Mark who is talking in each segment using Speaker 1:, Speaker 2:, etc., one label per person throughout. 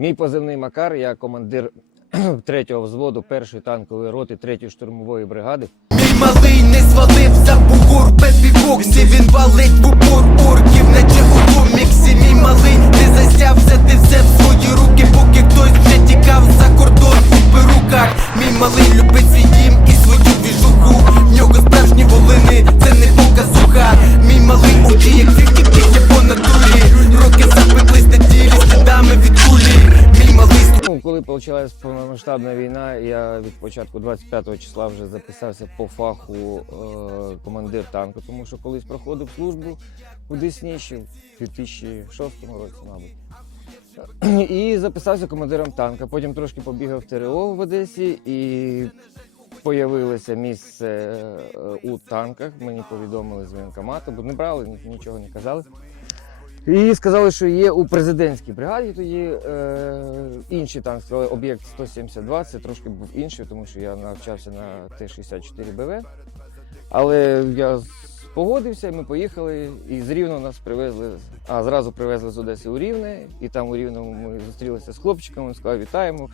Speaker 1: Мій позивний Макар, я командир 3-го взводу першої танкової роти 3-ї штурмової бригади.
Speaker 2: Мій малий не звалив за бугур без бівоксі Він валить в упор орків, наче у коміксі. Мій малий не застяв взяти все в свої руки Поки хтось вже тікав за кордон у перуках. Мій малий любить свій дім і свою двіжуху В нього справжні волини, це не показуха. Мій малий очі, як фіфті після по натурі Роки запеклись на тілі
Speaker 1: коли почалась повномасштабна війна, я від початку 25-го числа вже записався по фаху е, командир танку, тому що колись проходив службу у Десніші в 2006 році, мабуть. І записався командиром танка. Потім трошки побігав в ТРО в Одесі і появилося місце е, у танках. Мені повідомили з воєнкомату, бо не брали, нічого не казали. І сказали, що є у президентській бригаді тоді е, інші танк, сказали, об'єкт 172, це трошки був інший, тому що я навчався на Т-64 БВ. Але я погодився, і ми поїхали, і з Рівного нас привезли, а зразу привезли з Одеси у Рівне, і там у Рівному ми зустрілися з хлопчиками, сказали, вітаємо.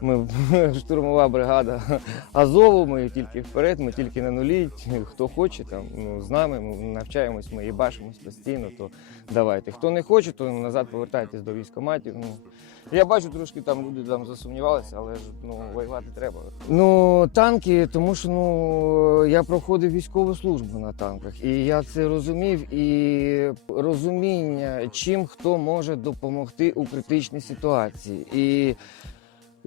Speaker 1: Ми штурмова бригада Азову, ми тільки вперед, ми тільки на нулі. Хто хоче, там ну, з нами, ми навчаємось, ми їбашимось постійно, то давайте. Хто не хоче, то назад повертайтесь до військкоматів. Ну, я бачу, трошки там люди там засумнівалися, але ж ну, воювати треба. Ну, танки, тому що ну, я проходив військову службу на танках, і я це розумів. І розуміння, чим хто може допомогти у критичній ситуації. І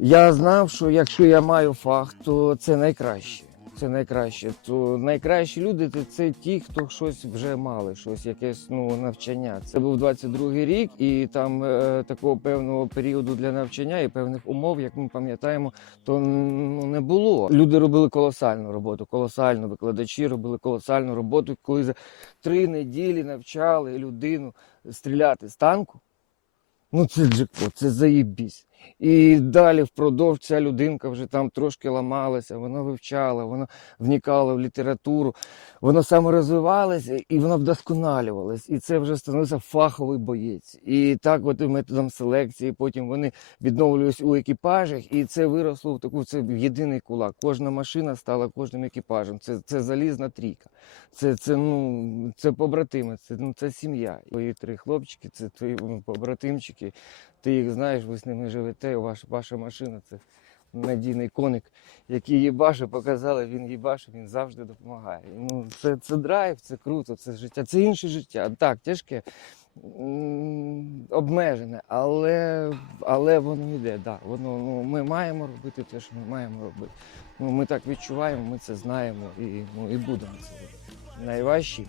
Speaker 1: я знав, що якщо я маю фах, то це найкраще. Це найкраще. То найкращі люди це, ті, хто щось вже мали, щось якесь ну навчання. Це був 22-й рік, і там е, такого певного періоду для навчання і певних умов, як ми пам'ятаємо, то ну, не було. Люди робили колосальну роботу, колосальну викладачі робили колосальну роботу, коли за три неділі навчали людину стріляти з танку. Ну це джекпот, це заєбісь. І далі впродовж ця людинка вже там трошки ламалася, вона вивчала, вона вникала в літературу, воно саморозвивалося і воно вдосконалювалось. І це вже становився фаховий боєць. І так, от методом селекції, потім вони відновлювалися у екіпажах, і це виросло в таку це єдиний кулак. Кожна машина стала кожним екіпажем. Це, це залізна трійка. Це, це, ну, це побратими, це, ну, це сім'я. Твої три хлопчики, це твої побратимчики. Ти їх знаєш, ви з ними живете, ваша, ваша машина це надійний коник, який їбаше, показали, він їбаше, він завжди допомагає. Ну, це, це драйв, це круто, це життя, це інше життя. Так, тяжке, обмежене, але, але воно йде. Да, воно, ну, ми маємо робити те, що ми маємо робити. Ну, ми так відчуваємо, ми це знаємо і, ну, і будемо це. Найважчі.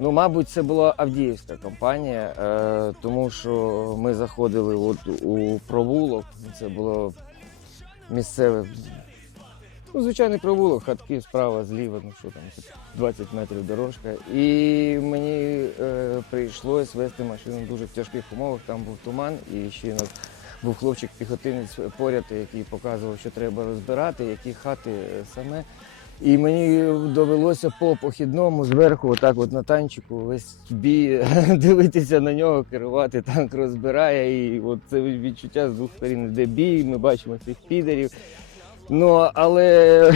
Speaker 1: Ну, мабуть, це була Авдіївська компанія, е, тому що ми заходили от у провулок. Це було місцеве. Ну, звичайний провулок, хатки справа, зліва, ну що там, це 20 метрів дорожка. І мені е, прийшлось вести машину в дуже тяжких умовах. Там був туман, і ще нас був хлопчик-піхотинець поряд, який показував, що треба розбирати, які хати е, саме. І мені довелося по похідному зверху, отак от на танчику, весь бій дивитися на нього, керувати, танк розбирає. І от це відчуття з двох сторін де бій, ми бачимо цих підерів. Ну, але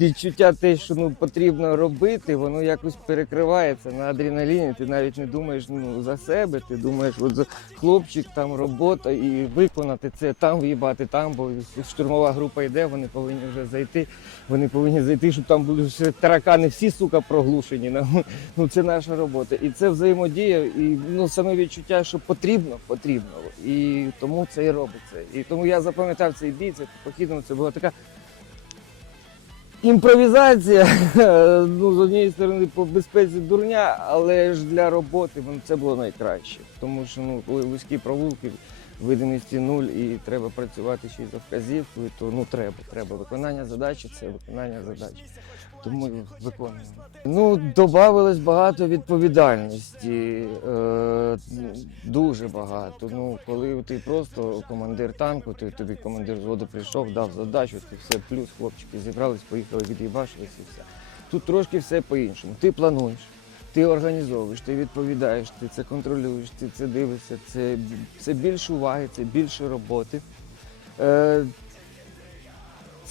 Speaker 1: відчуття те, що ну, потрібно робити, воно якось перекривається на адреналіні. Ти навіть не думаєш ну, за себе, ти думаєш, от хлопчик, там робота і виконати це, там в'їбати, там, бо штурмова група йде, вони повинні вже зайти. Вони повинні зайти, щоб там були ще таракани, всі сука проглушені. Ну, ну це наша робота. І це взаємодія, і ну саме відчуття, що потрібно, потрібно. І тому це і робиться. І тому я запам'ятав цей бій, це похідно, це була така. Імпровізація, ну, з однієї сторони, по безпеці дурня, але ж для роботи ну, це було найкраще. Тому що ну, коли вузькі провулки, видимості нуль і треба працювати ще й за вказівкою, то ну треба, треба. Виконання задачі це виконання задачі. Тому виконуємо. Ну, додавалось багато відповідальності, е, дуже багато. Ну, коли ти просто командир танку, ти тобі командир взводу прийшов, дав задачу, ти все плюс, хлопчики зібрались, поїхали, від'їбашились і все. Тут трошки все по-іншому. Ти плануєш, ти організовуєш, ти відповідаєш, ти це контролюєш, ти це дивишся, це, це більше уваги, це більше роботи. Е,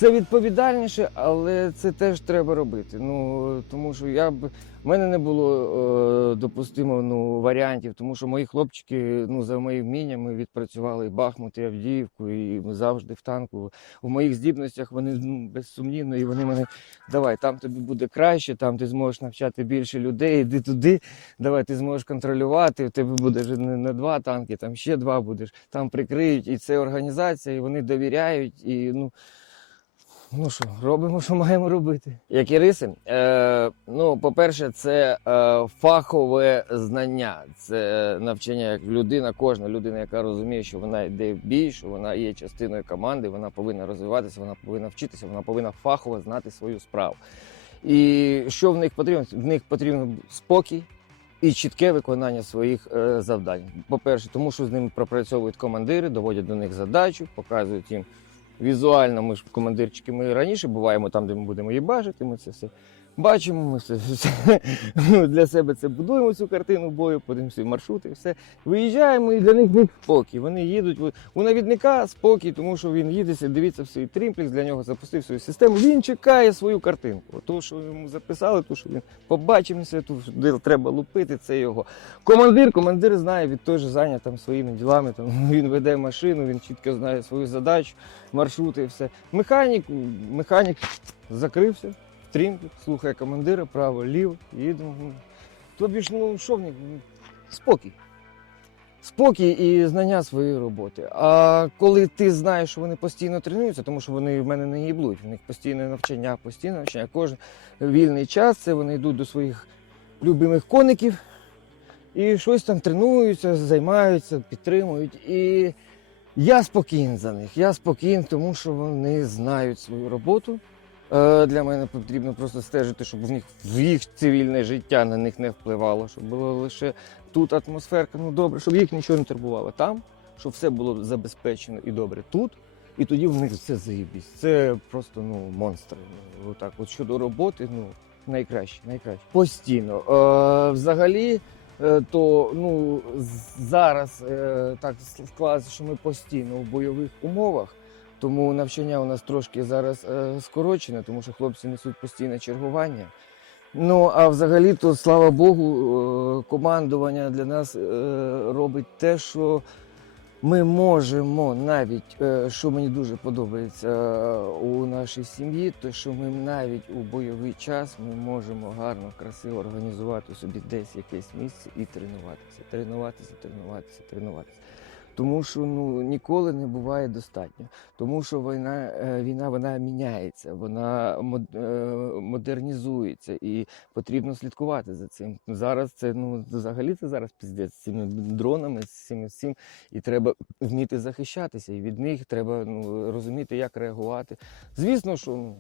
Speaker 1: це відповідальніше, але це теж треба робити. Ну тому що я б в мене не було е, допустимо ну, варіантів, тому що мої хлопчики, ну за мої вміннями відпрацювали і Бахмут, і Авдіївку, і ми завжди в танку. В моїх здібностях вони ну, безсумнівно, і вони мене давай, там тобі буде краще, там ти зможеш навчати більше людей, іди туди, давай ти зможеш контролювати. В тебе буде не, не два танки, там ще два будеш, там прикриють, і це організація, і вони довіряють. І ну. Ну що, робимо, що маємо робити. Які риси? Е, ну, по-перше, це е, фахове знання, це навчання як людина, кожна людина, яка розуміє, що вона йде в бій, що вона є частиною команди, вона повинна розвиватися, вона повинна вчитися, вона повинна фахово знати свою справу. І що в них потрібно? В них потрібен спокій і чітке виконання своїх е, завдань. По-перше, тому що з ними пропрацьовують командири, доводять до них задачу, показують їм візуально. Ми ж командирчики, ми раніше буваємо там, де ми будемо їбажити. Ми це все бачимо. Ми це все ну, для себе це будуємо цю картину бою, подивимося маршрути, все. Виїжджаємо і для них них спокій. Вони їдуть. У навідника спокій, тому що він їде, дивиться в свій трімплекс, для нього запустив свою систему. Він чекає свою картинку. То, що йому записали, то, що він побачив на світу, де треба лупити, це його. Командир, командир знає, він теж зайнят там своїми ділами. Там він веде машину, він чітко знає свою задачу, маршрути, все. Механік, механік закрився, трімплекс, слухає командира, право, ліво, їдемо. Тобі ж, ну що в них? Спокій. Спокій і знання своєї роботи. А коли ти знаєш, що вони постійно тренуються, тому що вони в мене не їблуть, в них постійне навчання, постійне навчання. Кожен вільний час це вони йдуть до своїх любимих коників і щось там тренуються, займаються, підтримують. І я спокійний за них. Я спокійний, тому що вони знають свою роботу. Е, Для мене потрібно просто стежити, щоб в них в їх цивільне життя на них не впливало, щоб було лише тут атмосферка, ну добре, щоб їх нічого не турбувало там, щоб все було забезпечено і добре тут. І тоді в них все заєбісь. Це просто ну монстри. Ну, Отак, от щодо роботи, ну найкраще, найкраще. Постійно. Е, взагалі, е, то ну зараз е, так склалося, що ми постійно в бойових умовах. Тому навчання у нас трошки зараз е, скорочене, тому що хлопці несуть постійне чергування. Ну а взагалі, то слава Богу, е, командування для нас е, робить те, що ми можемо навіть, що мені дуже подобається у нашій сім'ї, то що ми навіть у бойовий час ми можемо гарно, красиво організувати собі десь якесь місце і тренуватися, тренуватися, тренуватися, тренуватися. Тому що ну ніколи не буває достатньо. Тому що війна, е, війна вона міняється, вона е, модернізується і потрібно слідкувати за цим. Зараз це ну взагалі це зараз піздець з цими дронами, з цим з цим, і треба вміти захищатися. І від них треба ну, розуміти, як реагувати. Звісно, що ну,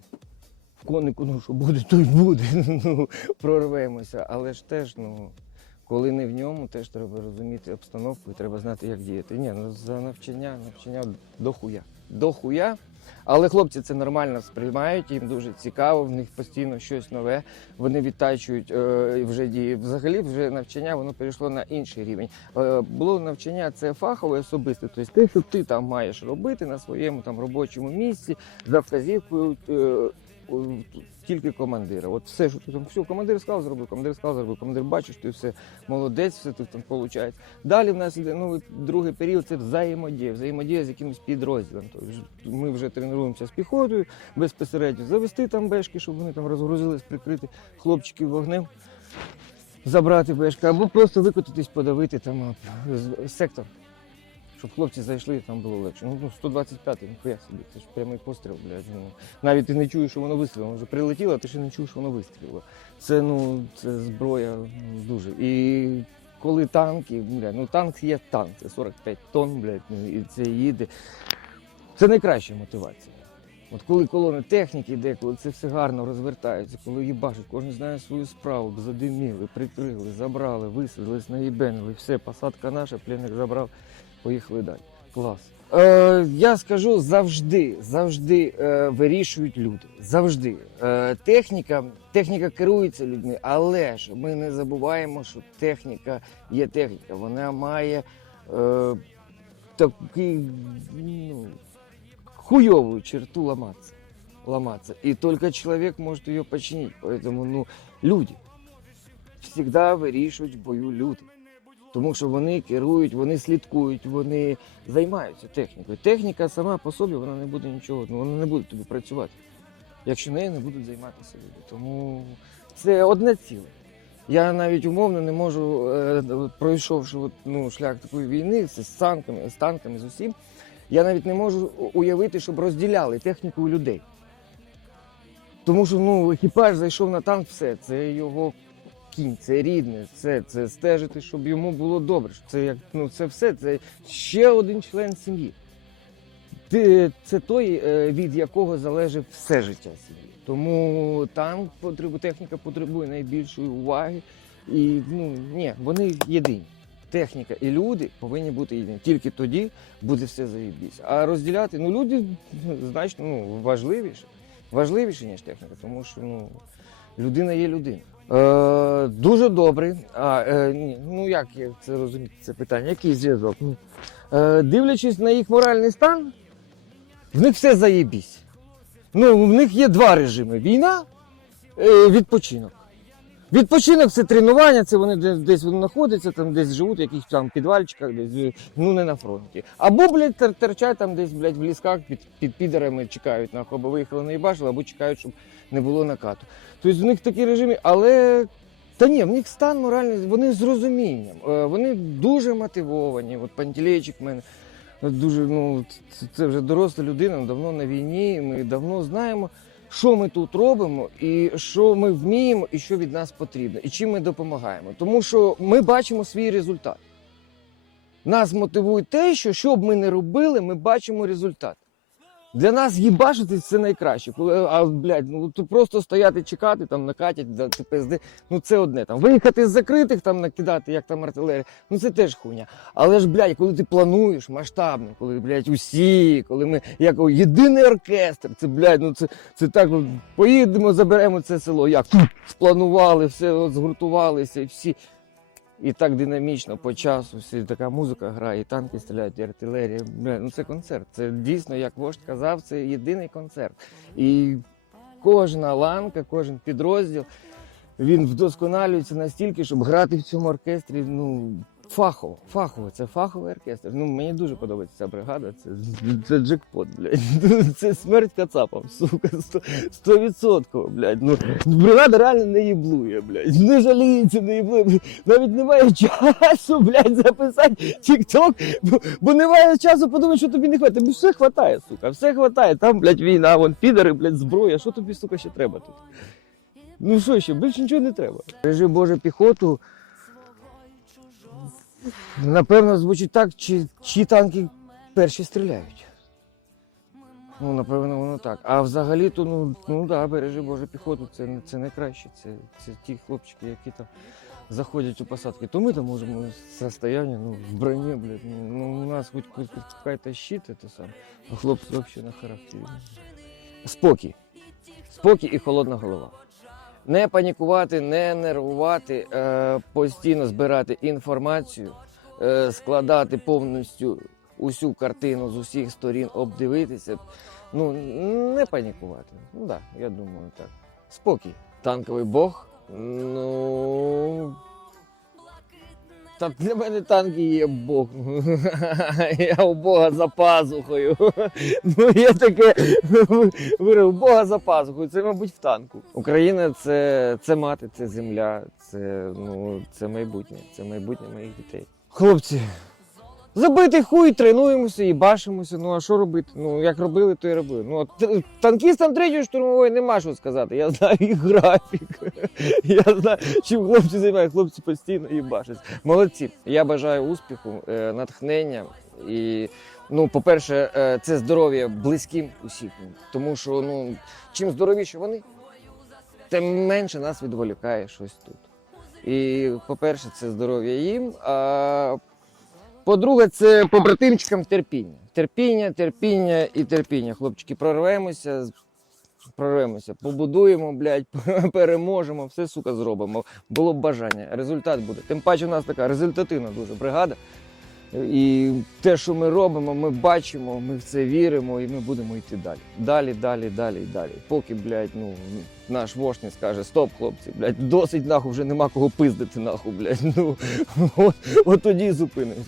Speaker 1: конику, ну що буде, то й буде. Ну прорвемося, але ж теж ну. Коли не в ньому, теж треба розуміти обстановку і треба знати, як діяти. Ні, ну за навчання, навчання до хуя. Але хлопці це нормально сприймають, їм дуже цікаво, в них постійно щось нове. Вони відтачують е, вже дії. Взагалі, вже навчання воно перейшло на інший рівень. Е, було навчання це фахове особисте, тобто те, що ти там маєш робити на своєму там робочому місці за вказівкою. Е, тільки командира. От все, що ти там, все, командир сказав, зробив, командир сказав, зробив, командир бачиш, ти все молодець, все тут там виходить. Далі в нас іде новий другий період це взаємодія, взаємодія з якимось підрозділом. Тобто ми вже тренуємося з піхотою безпосередньо, завести там бешки, щоб вони там розгрузились, прикрити хлопчиків вогнем, забрати бешки, або просто викотитись, подавити там сектор. Щоб хлопці зайшли там було легше. Ну, 125-й, ніхуя собі, це ж прямий постріл, блядь. Ну, навіть ти не чуєш, що воно вистрілило, вже прилетіло, а ти ще не чуєш, що воно вистрілило. Це ну це зброя ну, дуже. І коли танки, блядь, ну танк є танк, це 45 тонн, блядь, ну, і це їде. Це найкраща мотивація. От коли колони техніки йде, коли це все гарно розвертається, коли їбашить, кожен знає свою справу, задиміли, прикрили, забрали, висадились, наїбенили, все, посадка наша, пленник забрав, поїхали далі. Клас. Е, я скажу завжди, завжди е, вирішують люди. Завжди. Е, техніка, техніка керується людьми, але ж ми не забуваємо, що техніка є техніка. Вона має е, такий, ну, хуйову черту ламатися. ломаться. И только человек может ее починить. Поэтому ну, люди завжди вирішують в бою люди. Тому що вони керують, вони слідкують, вони займаються технікою. Техніка сама по собі вона не буде нічого, ну, вона не буде тобі працювати, якщо нею не будуть займатися люди. Тому це одне ціле. Я навіть умовно не можу, е, пройшовши ну, шлях такої війни з танками, з танками, з усім, я навіть не можу уявити, щоб розділяли техніку людей. Тому що ну, екіпаж зайшов на танк, все, це його кінь, це рідне, це, це стежити, щоб йому було добре. Це як ну це все, це ще один член сім'ї. Це той, е, від якого залежить все життя сім'ї. Тому потребує, техніка потребує найбільшої уваги. І ну ні, вони єдині. Техніка і люди повинні бути єдині. Тільки тоді буде все заєбісь. А розділяти, ну люди значно ну, важливіше. Важливіше, ніж техніка, тому що ну, людина є людина. Е, дуже добрий. А, е, ну як я це розуміти, це питання? Який зв'язок? Е, дивлячись на їх моральний стан, в них все заєбісь. Ну, в них є два режими: війна, е, відпочинок. Відпочинок це тренування, це вони де- десь вони знаходяться, там десь живуть, в якихось там підвальчиках, десь е, ну не на фронті. Або, блядь, тер- терчать там десь, блядь, в лісках під, під підерами чекають, нахуй, або виїхали на їбашили, або чекають, щоб не було накату. Тобто в них такі режими, але та ні, в них стан моральний, вони з розумінням, е, вони дуже мотивовані. От Пантелейчик в мене дуже, ну, це вже доросла людина, давно на війні. Ми давно знаємо, що ми тут робимо, і що ми вміємо, і що від нас потрібно, і чим ми допомагаємо. Тому що ми бачимо свій результат. Нас мотивує те, що що б ми не робили, ми бачимо результат. Для нас їбашити це найкраще. Коли, а, блядь, ну то просто стояти, чекати, там накатять, да, ти пизди. Ну це одне. Там виїхати з закритих, там накидати, як там артилерія. Ну це теж хуйня. Але ж, блядь, коли ти плануєш масштабно, коли, блядь, усі, коли ми як єдиний оркестр, це, блядь, ну це, це так, поїдемо, заберемо це село. Як спланували, все от, згуртувалися, і всі. І так динамічно по часу, всі така музика грає, і танки стріляють, і артилерія. Бля, ну це концерт. Це дійсно, як вождь казав, це єдиний концерт. І кожна ланка, кожен підрозділ він вдосконалюється настільки, щоб грати в цьому оркестрі. Ну фахово, фахово, це фаховий оркестр. Ну мені дуже подобається ця бригада. Це, це джекпот, блядь. Це смерть кацапам, сука, сто- стовідсотково, блядь. Ну бригада реально не їблує, блядь. Не жаліється, не їблує. Навіть немає часу, блядь, записати тік-ток, бо, бо немає часу подумати, що тобі не хватить. Тобі все хватає, сука, все хватає. Там, блядь, війна, вон підари, блядь, зброя. Що тобі, сука, ще треба тут? Ну що ще, більше нічого не треба. Бережи Боже піхоту. Напевно, звучить так, чи, чи танки перші стріляють. Ну, напевно, воно так. А взагалі-то, ну, ну да, бережи Боже піхоту, це, це найкраще. Це, це ті хлопчики, які там заходять у посадки. То ми там можемо з розстояння, ну, в броні, блядь, ну, ну, у нас хоч якась щит, це сам. А хлопці взагалі на характері. Спокій. Спокій і холодна голова. Не панікувати, не нервувати, е, постійно збирати інформацію, е, складати повністю усю картину з усіх сторін, обдивитися. Ну, не панікувати. Ну так, да, я думаю, так. Спокій. Танковий бог. Ну. Та для мене танки є Бог. Я у Бога за пазухою. Ну, я таке вирив у Бога за пазухою. Це, мабуть, в танку. Україна це, це мати, це земля, це, ну, це майбутнє, це майбутнє моїх дітей. Хлопці, забити хуй, тренуємося і башимося. Ну а що робити? Ну як робили, то і робили. Ну, танкістам третьої штурмової нема що сказати. Я знаю їх графік. Я знаю, чим хлопці займаються. Хлопці постійно і башать. Молодці. Я бажаю успіху, е, натхнення і. Ну, по-перше, е, це здоров'я близьким усіх. Тому що ну, чим здоровіше вони, тим менше нас відволікає щось тут. І, по-перше, це здоров'я їм. А по-друге, це побратимчикам терпіння. Терпіння, терпіння і терпіння. Хлопчики, прорвемося, прорвемося, побудуємо, блядь, переможемо, все, сука, зробимо. Було б бажання, результат буде. Тим паче, у нас така результативна дуже бригада. І те, що ми робимо, ми бачимо, ми в це віримо, і ми будемо йти далі. Далі, далі, далі, далі. Поки, блядь, ну, наш вождь не скаже, стоп, хлопці, блядь, досить нахуй, вже нема кого пиздити, нахуй, блядь. Ну, от, от тоді і зупинимося.